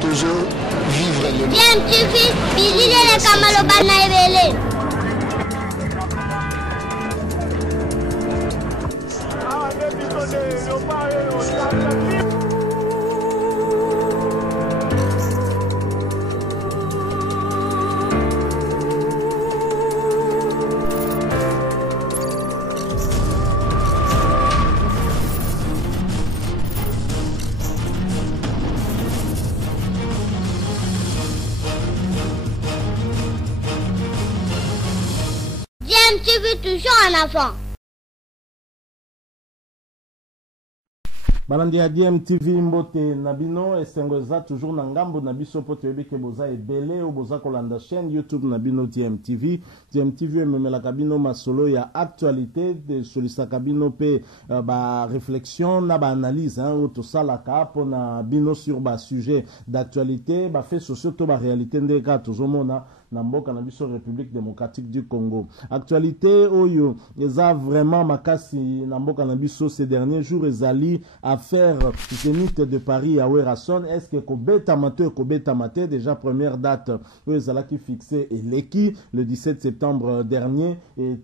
toujours vivre le bien TV bilile le kamalo bana ebele toujours en avant. Balandi ya DMTV mbote nabino esengoza toujours na ngambo na biso po toyebike boza ebele o boza kolanda chaîne YouTube nabino DMTV. DMTV ememela kabino masolo ya actualité de solisa kabino pe ba réflexion na ba analyse o to sala ka po na bino sur ba sujet d'actualité ba fait sociaux to ba réalité ndeka tozomona na mboka na biso République démocratique du Congo. Actualité oyo eza vraiment makasi na mboka na biso ces derniers jours ezali affaire Zénith de Paris à Werason. Est-ce que Kobeta Maté déjà première date oyo ezalaki fixé et leki le 17 septembre dernier et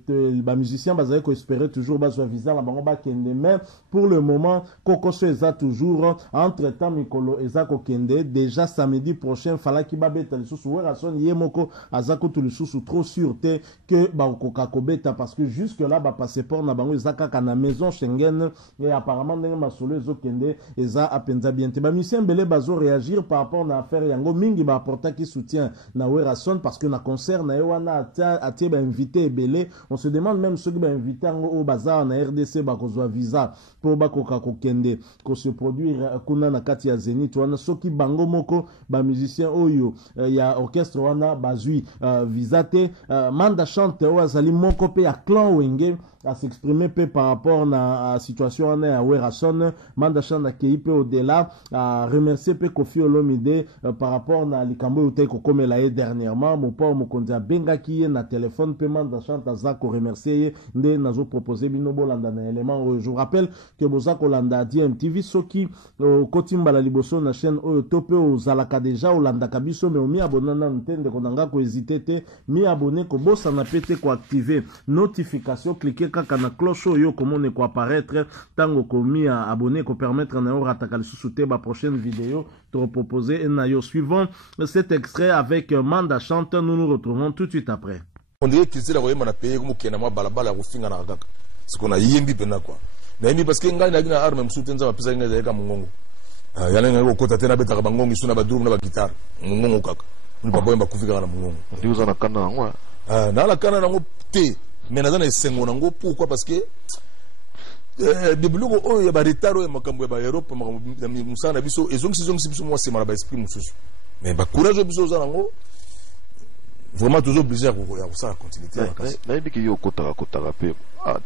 ba musicien bazali ko espérer toujours bazwa visa na bango ba kende mais pour le moment kokoso eza toujours entre temps mikolo eza ko kende déjà samedi prochain falaki ba beta lisusu Werason yemoko azako tout le sous trop sûreté que ba koka kobeta parce que jusque là ba passeport na bango ezaka kana maison Schengen et apparemment ndenge masolo ezokende eza apenza bien te ba musicien belé bazo réagir par rapport na affaire yango mingi ba apporta qui soutient na Werason parce que na concert na wana atie ba invité belé on se demande même ceux qui ba invité ngo au bazar na RDC ba kozwa visa pour ba koka kokende ko se produire kuna na kati ya Zénith wana soki bango moko ba musicien oyo ya orchestre wana bazui visate manda chante o azali moko pe ya clan wenge à s'exprimer peu par rapport à la situation à Werason manda chante akei pe au-delà à remercier pe Kofi Olomide par rapport à likambo yote ko komela ye dernièrement mon port mokonzi abengaki ye na téléphone pe manda chante azako remercier nde nazo proposer bino bolanda na élément je vous rappelle que bozako landa DMTV soki kotimba la liboso na chaîne oyo tope ozalaka déjà olanda kabiso mais omi abonana ntende konanga ko hésiter te mi abonné ko bossa na pété ko activer notification cliquer kaka na cloche oyo komone ko apparaître tango ko mi abonné ko permettre na rataka le sous-souté ba prochaine vidéo te proposer na yo suivant cet extrait avec Manda Chante. Nous nous retrouvons tout de suite après. On dirait qu'il s'est envoyé mon pays comme qui n'a pas balabala ou finga na gaka ce qu'on a yimbi pena quoi na yimbi parce que ngai na arme msutenza mapisa ngai za mungongo yana ngai ko tatena beta bangongo isuna ba drum na ba guitar mungongo kaka ni ba boyemba kufika na mungongo ndiuza na kana ngwa na la kana ngo te mais na na esengo ngo pourquoi parce que biblico oyo ya ba retard oyo makambo ya ba Europe musana biso ezongisi biso moi c'est mara ba esprit mususu mais ba courage biso za ngo vraiment toujours obligé à ça la continuité na yebiki yo kota pe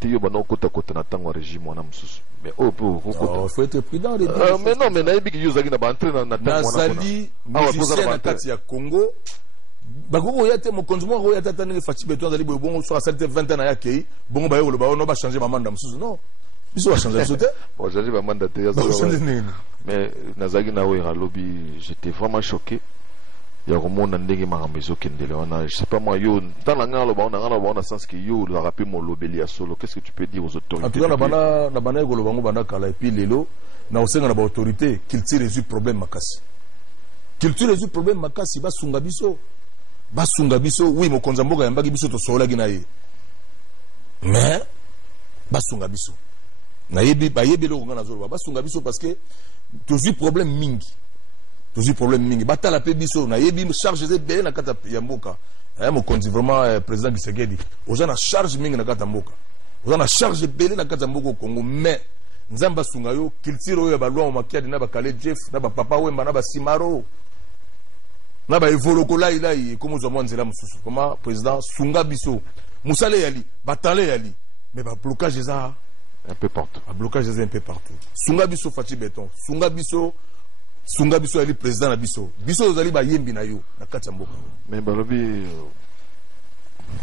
ti yo bana kota na tango régime wana mususu mais oh pour faut être prudent mais non mais na yebiki yo zaki na ba entrer na tango wana Nazali musicien na kati ya Congo bakoko ya te mokonzi mo ya tata ndenge Fachi Beton azali bongo so asalite 20 ans na yakei bongo ba yo lo ba no ba changer mamanda mususu non biso ba changer sote bon changer mamanda te ya mais nazaki na we lobby j'étais vraiment choqué. Il y a vraiment un ndenge makambo ezokendele wana je sais pas moi yo talanga lo baona sens que yo la rapper mon lobeli ya solo qu'est-ce que tu peux dire aux autorités en tout cas na bana ko lo bango bana kala et puis lelo na osenga na ba autorité culture résout problème makasi basunga biso oui mokonza mboka yambaki biso to sola gina ye mais basunga biso na yebi ba yebi lo ngana zolo basunga biso parce que toujours problème mingi batala pe biso na yebi charge ze be na kata ya mboka mokonzi vraiment président Tshisekedi oza na charge mingi na kata mboka oza na charge belé na kata mboka Congo mais nzamba sunga yo culture oyo ba loi makiadi na ba kale Jeff na ba papa wemba na ba simaro na ba evoloko lai comme zo mwanzela mususu comme président sunga biso musale yali batale yali mais ba blocage za un peu partout sunga biso Fachi Beton sunga biso ali président na biso ozali ba yembi na yo na kati ya mboka mais balobi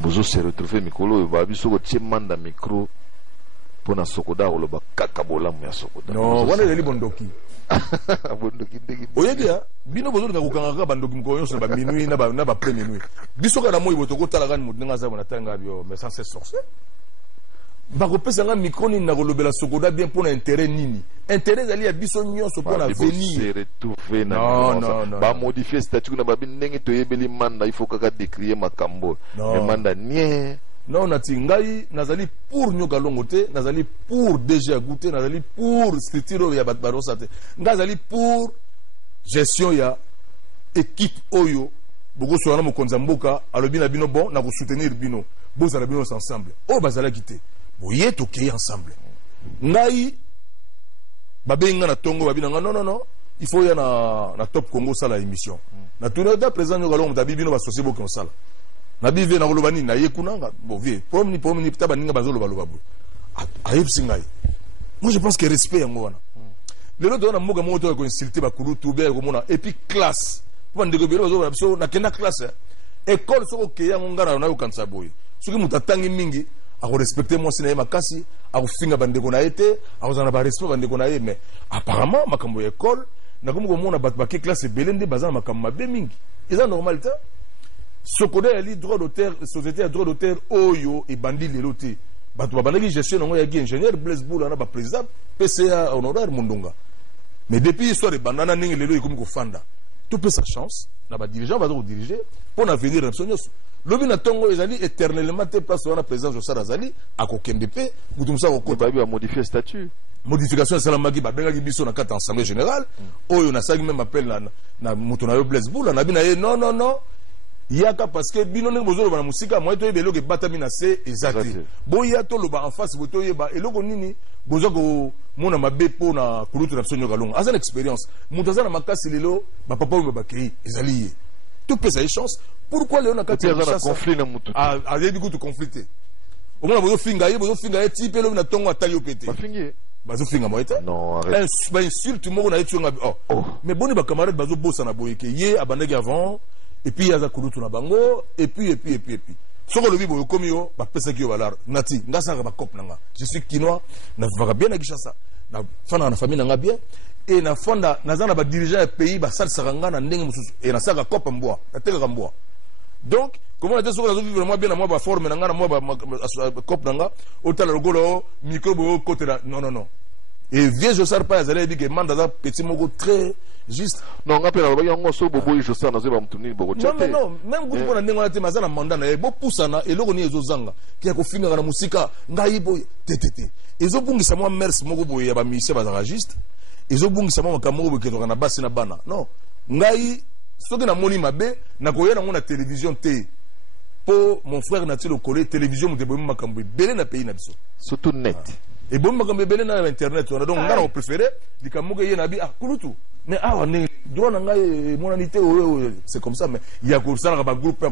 bozo se retrouver mikolo ba biso ko tie manda micro pour na sokoda ou le ba kakabola mu ya sokoda. Non, wana yeli bondoki. Bondoki ndeki. Oyedia, bino bozo na kokanga bandoki mkoyo so ba minuit na ba après minuit. Biso kana moyi botoko tala kan mudinga za bona tanga bio mais sans cesse sorcier. Ba ko pesa nga micro ni na kolobela sokoda bien pour intérêt nini. Intérêt zali ya biso nyonso pour na venir. Non. Ba modifier statut na ba bin ndenge toyebeli manda il faut kaka décrier makambo. Mais manda nie. Non, nati ngai nazali pour nyoka longote, nazali pour déjà goûter, nazali pour scripture ya batbarosa te. Nazali pour gestion ya équipe oyo. Boko soana mo konzamboka, alobi na bino bon na ko soutenir bino. Bo za bino ensemble. O bazala kité. Boye toke ensemble. Ngai babenga na tongo babina non, il faut ya na Top Congo sala émission. Na tout le temps présent nyoka longo tabi bino ba société boko sala. Na bive na kolobani na yekunanga bon vie pomni pitaba ninga bazolo baloba boy ayeb singai. Moi je pense que respect yango wana le lot on a moga moto ko insulter ba kulutu be ko mona et puis classe pour ndeko belo bazolo biso na kenda classe école soko ke yango ngara na yo kansa boy soki mutatangi mingi ako respecter moi sina makasi ako finga bandeko na ete ako zana ba respect bandeko na ye mais apparemment makambo ya école na ko mona bat ba classe belende bazana makambo mabe mingi eza normalité. Sokoda yali droit d'auteur, société à droit d'auteur, oyo et bandi leloté. Bato babandaki gestion nango yaki ingénieur Blaise Boula na ba président PCA honoraire Mundunga. Mais depuis histoire de bandana ningi lelo ikomi ko fanda. Tout peut sa chance, na ba dirigeant va diriger pour l'avenir de l'absonios. Lobi na tongo ezali éternellement te place wana président Josara Azali akokende pe mutumsa ko kota ba modifier statut. Modification salamaki ba bengaki biso na carte assemblée générale, oyo na sagi même appel na mutu na yo Blaise Boula na bina ye non. Yaka parce que bino ne bozolo bana musika moi to yebelo ke batami na se exact boya to loba en face boto yeba eloko nini bozoko mona mabe po na kulutu na sonyo kalonga as une expérience mutazana makasi lelo ba papa ba bakei ezali tout peut ça chance pourquoi léon na kati ya conflit na mutu a yebi ku to conflicter au moins bozo finga ye type lo na tongo atali opete ba fingi bazo finga mo ete non arrête ba insulte mo na etu nga mais boni ba camarade bazo bossa na boyeke ye abandaki avant. Et puis il y a Zakulutu na bango et puis soko lobi boyo komi yo ba pesa ki yo balar nati ngasa ba kop nanga je suis kinois na va bien na Kinshasa na fana na famille nanga bien et na fonda nazana ba dirigeant ya pays ba sal saranga na ndenge mususu et na saka kop mboa na teka mboa donc comment était soko na vivre vraiment bien na moi ba forme nanga na moi ba kop nanga otala logolo micro côté là non et vieux Josar pas azali dit que manda petit moko très juste non ngape na loba yango so bobo Josar na zeba mtuni boko chate non même ku pona ndenge na te mazana manda na bo pusana eloko ni ezozanga ki akofinga na musika ngai boy tetete ezobungisa moi mers moko boy ya ba mise bazaka juste ezobungisa moi makamoko boy ketoka na basi na bana non ngai soki na moni mabe na koyena ngona télévision te po mon frère na tilo collé télévision mu de boy makambo belé na pays na biso surtout net. Et bon, je vais aller sur internet. Donc, on a préféré. Mais droit monanité, c'est comme ça. Mais il y a un groupe,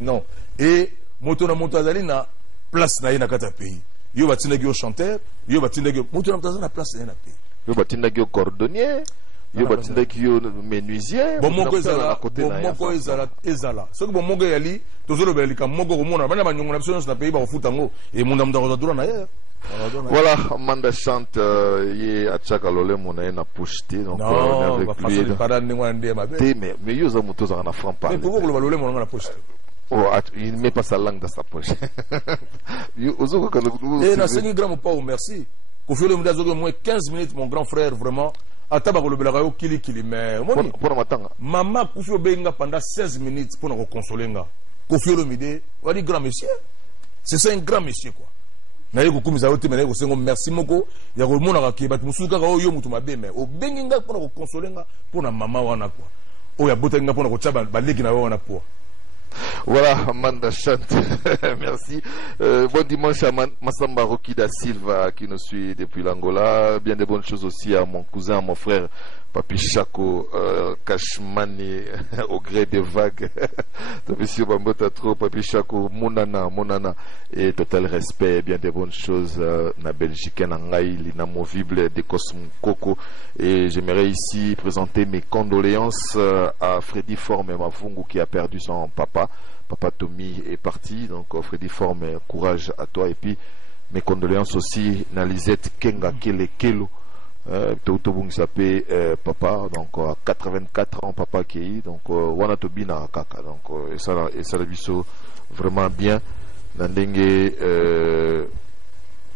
non. Et moto na place na kata pays. Yo batinagi chanteur, yo batinagi moto na place na pays. Yo batinagi cordonnier. Yo batinaki yo menuisier. Bon moko ezala. Ce que bon moko yali, tozolo belika moko komona bana banyongo na biso na pays ba kofuta ngo et munda ko droit na ye. Voilà, Manda chante ye achaka lole mona na pushti donc on avec lui. Mais yo za muto za na franc parler. Mais pourquoi le lole mona na pushti? Oh, il met pas sa langue dans sa poche. Yo ozo ka et na 5 grammes pas merci. Kofi le mudazo moins 15 minutes mon grand frère vraiment. Ataba ko lobela yo kili mais pour matanga. Maman Kofi benga pendant 16 minutes pour nous consoler nga. Kofi le mide, wadi grand monsieur. C'est un grand monsieur quoi. Na yeko kumisa yote mena yeko sengo merci moko ya ko mona ka ke bat musuka ka oyo mutu mabe me o bengi nga pour ko consoler nga pour na mama wana quoi. O ya bota nga pour ko tchaba baleki na wana pour. Voilà, Manda chante. Merci. Bon dimanche à Massamba Rokida Silva qui nous suit depuis l'Angola. Bien de bonnes choses aussi à mon cousin, mon frère Papi Chako Kashmani au gré des vagues. Monsieur Bambota trop, Papi Chako, Monana et total respect. Bien de bonnes choses na Belgique, Nangaï, l'inamovible de Cosmo Coco. Et j'aimerais ici présenter mes condoléances à Freddy Forme et Mavungu qui a perdu son papa. Papa Tommy est parti, donc Freddy Forme, courage à toi. Et puis mes condoléances aussi na Lisette Kenga Kele Kelo Toto Bung s'appelle papa, donc à 84 ans papa qui donc wana tobina kaka, donc et ça la biso vraiment bien nandenge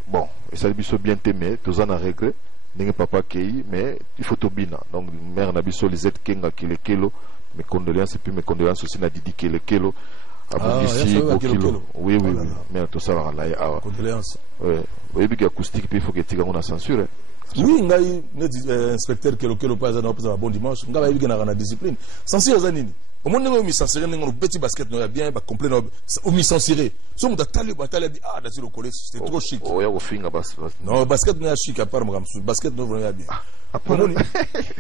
bon et ça la biso bien t'aimer tous en a regret nenge papa qui mais il faut tobina, donc mère na biso Lisette Kenga Kele Kelo, mes condoléances, et puis mes condoléances aussi na Didi Kele Kelo ici au kilo. Oui, mais tout ça là condoléances. Oui, puis acoustique, puis il faut que tu aies une censure. Oui, ngai inspecteur Kelo pas za na opza bon dimanche, ngai ba na discipline. Censure za nini? Au monde ngo mi censurer ngo petit basket no ya bien ba complet no au mi censurer. So muta tali dit ah da le collège c'est trop chic. Oh ya ofinga bas. Non, basket no ya chic à part mo basket no vraiment bien.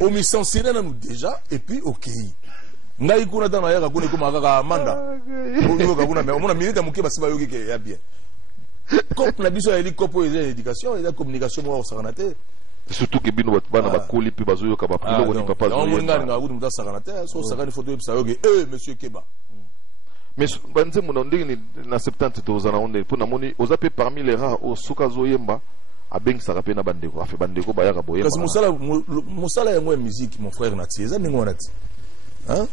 Au mi censurer na nous déjà et puis OK. Ngai kuna tana ya kakuni kuma kaka amanda. Ngo kakuna mais on a minute muke basi ba yoki ke ya bien. Comme na biso ya likopo ya éducation et la communication mo sakanate. Surtout que bino bana ba koli puis bazo yoka ba pilo ni papa zo. On ngani ngaku muta sakanate so sakani photo yebisa yoki monsieur Keba. Mais banze mo ndingi na 70 tozana onde pour na moni ozape parmi les rares au sukazo yemba abeng sakape na bandeko afa bandeko ba yaka boyemba. Parce musala ya musique mon frère nati eza ningo nati. Hein?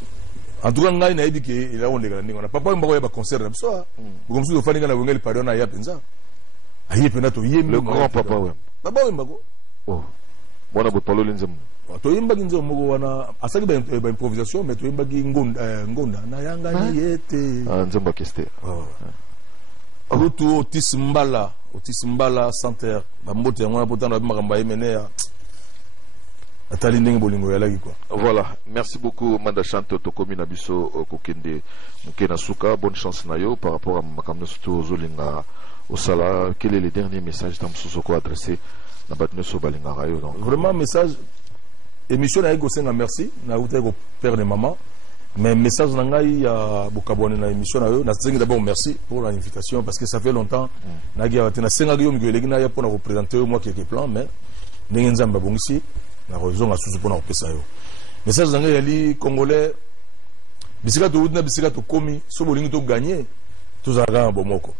En tout cas ngai na yebi ke ila onde kala ningo na papa mbako ya ba concert na biso ko msuzo fani kana wengeli pardon na ya penza ayi pena to yembi le grand papa we papa we mbako oh bona bo palo lenzem to yemba kinzo moko wana asaki ba improvisation mais to yemba ki ngonda na yanga ni yete nzemba keste Rutu Otis Mbala Santerre ba mbote yango na potana ba makamba yemene ya voilà, merci beaucoup Manda Chante Tokomi Nabiso Kokende Mukena Suka, bonne chance Nayo par rapport à Makamno Suto Zolinga Osala. Quel est le dernier message dans Msosoko adressé na Batneso Balinga Rayo? Vraiment message émission na ego senga merci na uta ego père de maman mais message na ngai ya bokabone na émission na yo na zengi d'abord merci pour l'invitation parce que ça fait longtemps na gia tena senga yo mgwelegi na ya pour représenter moi quelques plans mais ndenza mbabongisi na raison à sous pour pesa yo message zanga yali congolais bisika to udna bisika to komi so bolingi to gagner tozaka bomoko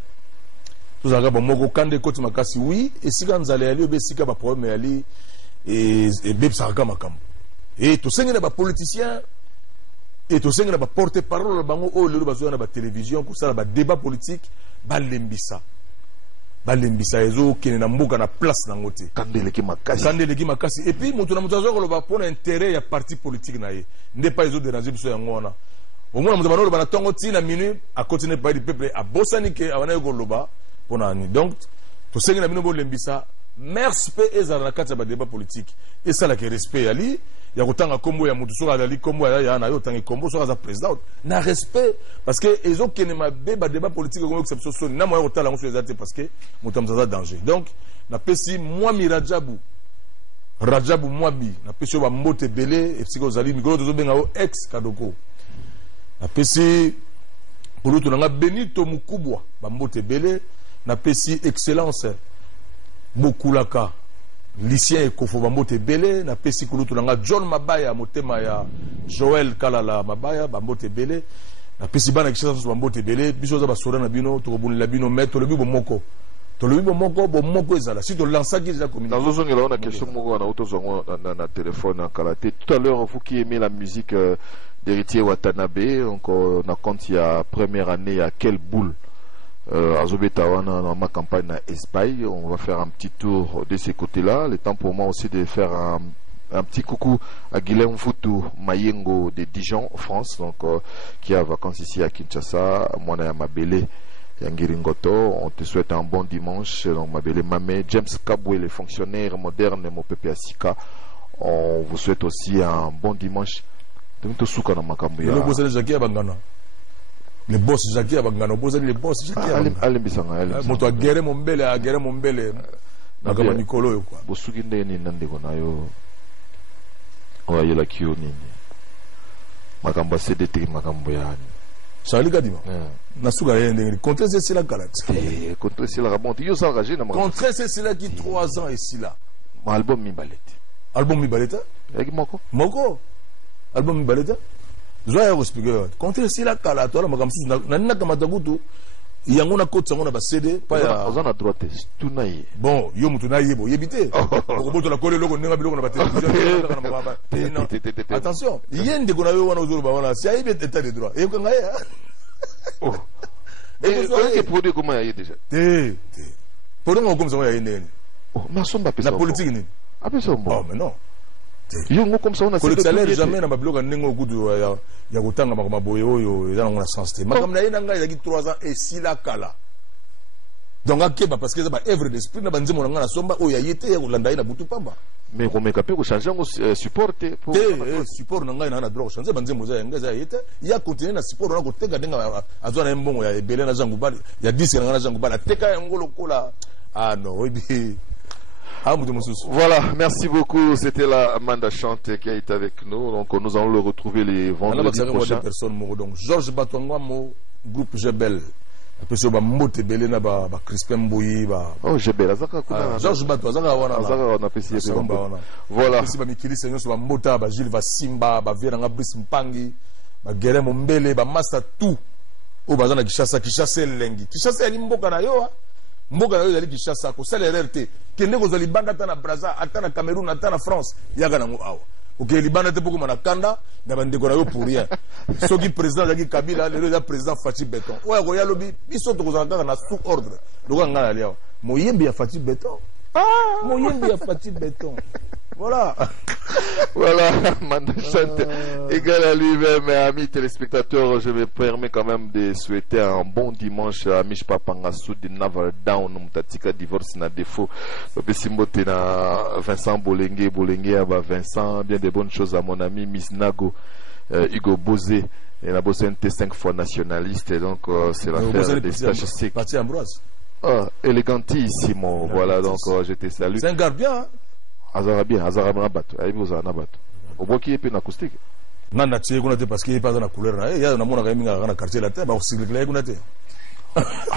kande koti makasi oui esika nzale yali obesika ba problème yali et bebsaka makambo et to sengena ba politicien et to sengena ba porte parole bango o lelo bazo na ba télévision ko sala ba débat politique balembisa ezo kene na mbuka na place na ngote kandele ki makasi et puis mutu na mutazo ko loba pona intérêt ya parti politique na ye n'est pas ezo déranger biso ya ngona au moins mutu banolo bana tongo tina minute à continuer par le peuple a bosani ke awana ko loba pona ni donc to sengi na bino bo lembisa merci pe ezala na kati ya ba débat politique et ça la que respect ali ya kotanga kombo ya mutu so ali kombo ya na yo tangi kombo so za président na respect parce que ezo kene mabe ba débat politique ko exception so na mo ya kotala ngo so ezate parce que mutu amzaza danger donc na pesi moi mi Rajabu moi bi na pesi ba mbote belé et siko zali mikolo to benga o ex Kadoko na pesi pulutu na Benito Mukubwa ba mbote belé na pesi excellence Bokulaka Lucien Ekofo Bambote Belé na pesi kulutu nanga John Mabaya motema ya Joël Kalala Mabaya Bambote Belé na pesi bana kishasa Bambote Belé biso za basora na bino to kobunela bino meto le bibo moko ezala si to lança qui déjà communiqué. Dans zongela on a question moko na auto zongo na téléphone en karaté. Tout à l'heure vous qui aimez la musique d'Héritier Watanabe, donc on a compte il y a première année à quelle boule Azobetawana dans ma campagne à Espagne, on va faire un petit tour de ces côtés-là. Le temps pour moi aussi de faire un petit coucou à Guilhem Foutou Mayengo de Dijon, France, donc qui a vacances ici à Kinshasa. Moi, na Mabele Yangiringoto. On te souhaite un bon dimanche. Donc Mabele Mamé, James Kabwe, les fonctionnaires modernes, mon pépé Asika. On vous souhaite aussi un bon dimanche. Les boss Jackie Abangano, les boss Jackie Abangano. Moto a guerre mon bel, nakama Nicolo yo quoi. Bosuginde ni nandeko na yo. Oya yela kiyo nini. Makamba CDT makambo yani. Charlie Kadima. Nasuga yende contre c'est la galate. Contre c'est la remonte. Yo ça engagé na. Contre c'est là qui 3 ans ici là. Mon album mi balete. Album mi balete? Eki moko. Album mi balete? Zoya speaker contre si la kala to la makamsu na nina kama takutu Il y a un côté, on a pas cédé. On a droite, tout naïe. Bon, yo mutu na yebo, yebité. Okoboto la kole loko nenga biloko na ba télévision. Attention, yende ko na yo wana ozolo ba wana, si ayebe état de droit. Et ko ngaya. Oh. Et on est produit comment y a déjà? Pour nous comme ça y a yende. Oh, mais somba pesa. La politique ni. Ah mais somba. Oh mais non. Yo ngo comme ça on a c'est salaire jamais na ba biloko nengo kudu ya kotanga makoma boye oyo eza na sensité. Makam na yena ngai yaki 3 ans et si la kala. Donc akeba parce que ça ba œuvre d'esprit na banzemo na ngana somba oyo yete ya kolanda ina butu pamba. Mais comme kapé ko changer ngo supporter pour support na ngai na droit changer banzemo za yanga za yete ya continuer na support na koteka denga azwa na mbongo ya ebele na zangu bali ya 10 na ngana zangu bali teka ya ngolo kola ah non oui. Voilà, merci beaucoup. C'était la Amanda Chante qui a été avec nous. Donc nous allons le retrouver les vendredis prochains. Donc Georges Batwangwa, mon groupe Jebel. Après ça, Mote Belena, Crispin Mboyi. Oh, Jebel. Georges Batwangwa, on a apprécié. Voilà. Si Mikili Seigneur, c'est Mota, Gilles Simba, Veranga Brice Mpangi, Guerre Mbele, Masta tout. Au bazar Kishasa, Kishasa Lengi. Kishasa Limboka na yo. Mboka na yo zali Kishasa ko sala RRT kende ko zali banda tana Brazza atana Cameroun atana France yaga na ngo awa OK libanda te poko na kanda na bande ko na yo pour rien soki président zaki Kabila le président Fachi Beton oya ko yalobi biso to ko zaka na sous ordre loka ngala liao moyembi ya Fachi Beton moyembi ya Fachi Beton. Voilà. Voilà, Amanda Chante, égal à lui-même, amis téléspectateurs, je me permets quand même de souhaiter un bon dimanche à Mishpa Pangassou de Naval Down, Mutatika divorce na défaut. Bessimbote na Vincent Bolengue, Vincent, bien de bonnes choses à mon ami Miss Nago, Hugo Bozé, et la bossé T5 fois nationaliste, et donc c'est l'affaire des stages. Parti Ambroise. Ah, élégantissimo, voilà, donc je te salue. C'est un gardien, hein? Azara Nabato, Aibuza Nabato. Au bois qui est une acoustique. Nana tché kunate parce qu'il n'est pas dans la couleur. Il y a un monde qui a un quartier la terre, bah aussi le kunate.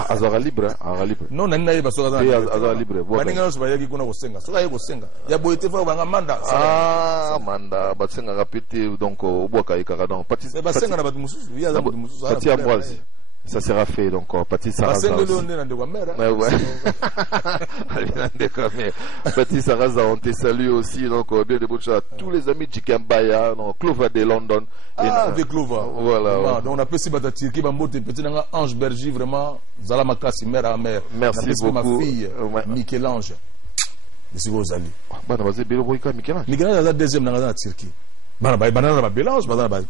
Azara libre, libre. Non, nana est pas sur Azara libre. Maninga so bayaki kuna kosenga. So kaye kosenga. Ya boyete fa banga manda. Ah, manda, batsenga répété donc au bois kaye karadon. Pati. C'est basenga na batu mususu. Il y a batu mususu. Pati Ambroise. Ça sera fait donc Pati Saraza. Ouais. Pati Saraza, on te salue aussi donc bien de bonnes choses à tous les amis de Kambaya, donc Clover de London. Ah, avec Clover. Voilà. Donc on a pu s'y battre qui va monter petit Ange Berger vraiment Zala Makasi mère à mère. Merci beaucoup. Ma fille Michel-Ange. Monsieur Gozali. Bah on va dire Bélo Boyka Michel-Ange. Michel-Ange la deuxième dans la Turquie. Banana ba Bélange, banana ba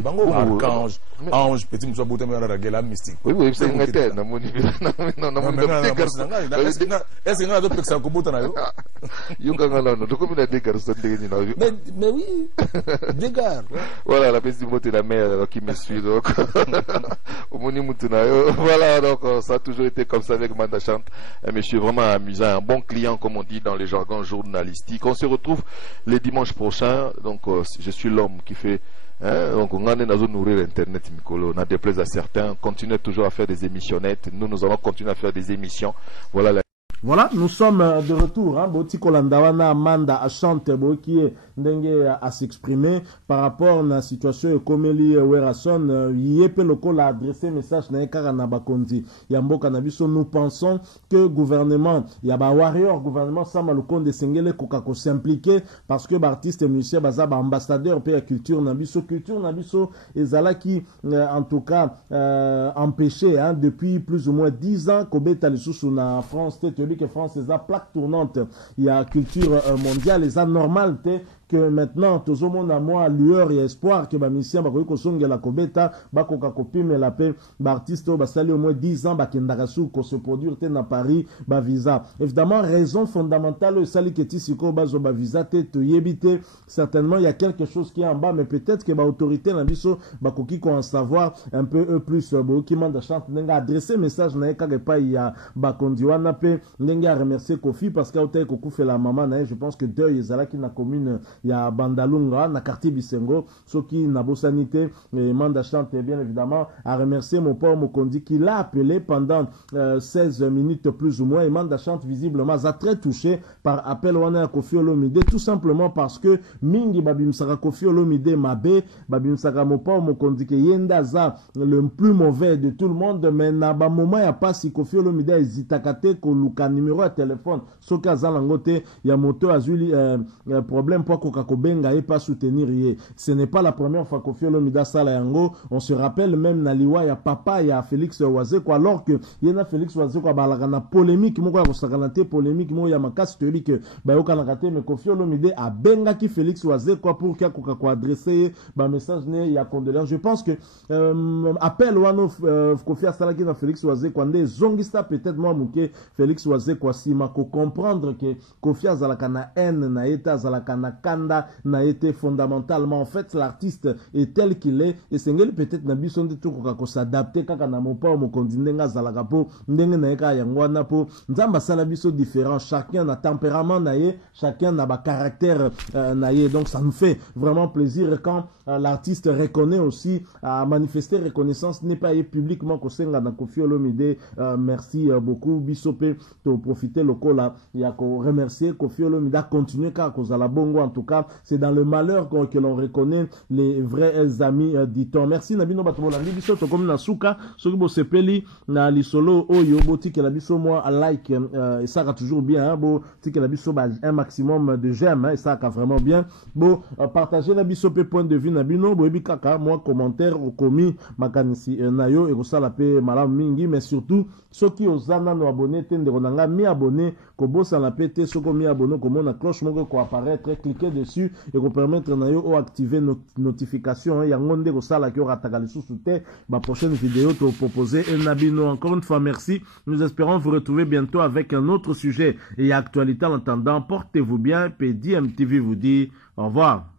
bango archange, ange, petit monsieur boté mais la gueule mystique. Oui, c'est un éternel, non. Est-ce que nous pexan ko bota na yo? Yunga ngala no, to comme na dégar so ndenge na yo. Mais oui. Dégar. Voilà, la petite beauté la mère qui me suit donc. Au moni mutuna yo. Voilà, donc ça a toujours été comme ça avec Amanda Chante. Un monsieur vraiment amusant, un bon client comme on dit dans les jargons journalistiques. On se retrouve les dimanches prochains. Donc je suis l'homme qui fait donc on a nourrir internet Mikolo, on a déplaise à certains, continuez toujours à faire des émissionnettes, nous allons continuer à faire des émissions. Voilà, nous sommes de retour. Boti Kolandawana Amanda Chante qui est à s'exprimer par rapport à la situation comme Eli Werason. Yépe Loko a adressé message na Karana Bakonzi. Yambo Kanabiso, nous pensons que le gouvernement, Yaba Warrior, gouvernement Samalokon de Sengele Kokako s'impliquer parce que l'artiste et musicien Bazaba ambassadeur pour la culture Nabiso et Zala qui en tout cas empêché depuis plus ou moins 10 ans Kobeta les sous na France que France est la plaque tournante. Il y a culture mondiale, les anormales que maintenant tout le monde a moi lueur et espoir que musicien ba ko songa la kobeta ba ko kopime la paix artiste ba sali au moins 10 ans ba kendarasu ko se produire na Paris ba visa. Évidemment raison fondamentale sali keti siko ba zo ba visa te to yebite certainement il y a quelque chose qui est en bas mais peut-être que ba autorité na biso ba ko ki ko en savoir un peu plus bo ki manda chante nga adresser message na ka pas il y a ba kondiwana pe nga remercier Kofi parce qu'a ota ko fait la maman na je pense que deuil ezala qui na commune ya Bandalunga na quartier Bisengo soki na bosanité Manda Chante bien évidemment à remercier mon père Mokondi qui l'a appelé pendant 16 minutes plus ou moins et Manda Chante visiblement a très touché par appel wana Koffi Olomide tout simplement parce que mingi babimsaka Koffi Olomide mabe babimsaka mon père Mokondi que yenda za le plus mauvais de tout le monde mais na ba moment ya pas si Koffi Olomide hésitakate ko luka numéro de téléphone soki azalangote ya moto azuli problème pour kobenga et pas soutenir ye. Ce n'est pas la première fois Koffi Olomide sala yango. On se rappelle même na liwa ya papa ya Félix Wazeko alors que yena Félix Wazeko balaka na polémique moko ya kosakana te polémique mo ya makasi teli que bayoka na kate mais Koffi Olomide a benga ki Félix Wazeko pour kia ko adresser ba message ne ya condoléances. Je pense que appel wano Koffi asala ki na Félix Wazeko ande zongista peut-être moi muke Félix Wazeko sima ko comprendre que Koffi azalaka na haine na eta azalaka na kanda na été fondamentalement en fait l'artiste est tel qu'il est et sengeli peut-être na biso nde tukoka ko s'adapter kaka na mopa mo kondindenga zalaka po ndenge na eka yangwana po nzamba sala biso différent chacun na tempérament na ye chacun na ba caractère na ye donc ça nous fait vraiment plaisir quand l'artiste reconnaît aussi à manifester reconnaissance n'est pas publiquement ko senga na Koffi Olomide merci beaucoup bisope to profiter lokola ya ko remercier Koffi Olomide continuer ka ko zala bongo en tout cas c'est dans le malheur que l'on reconnaît les vrais amis dit-on. Merci Nabino Batobola biso to comme na suka soki bo sepeli na lisolo oyo boti que la biso moi like et ça va toujours bien hein, bo tiki la biso un maximum de j'aime hein, et ça va vraiment bien bo partager la biso pe point de vue Nabino bo ebi kaka moi commentaire au komi makanisi nayo et ko sala pe malam mingi mais surtout soki ozana no abonné tende konanga mi abonné ko bossa la pété soko mi abonné ko mona cloche moko ko apparaître cliquer dessus et ko permettre nayo o activer nos notifications ya ngonde ko sala ki rataka les sous-souté ma prochaine vidéo te proposer et Nabino encore une fois merci nous espérons vous retrouver bientôt avec un autre sujet et actualité en attendant portez-vous bien PDMTV vous dit au revoir.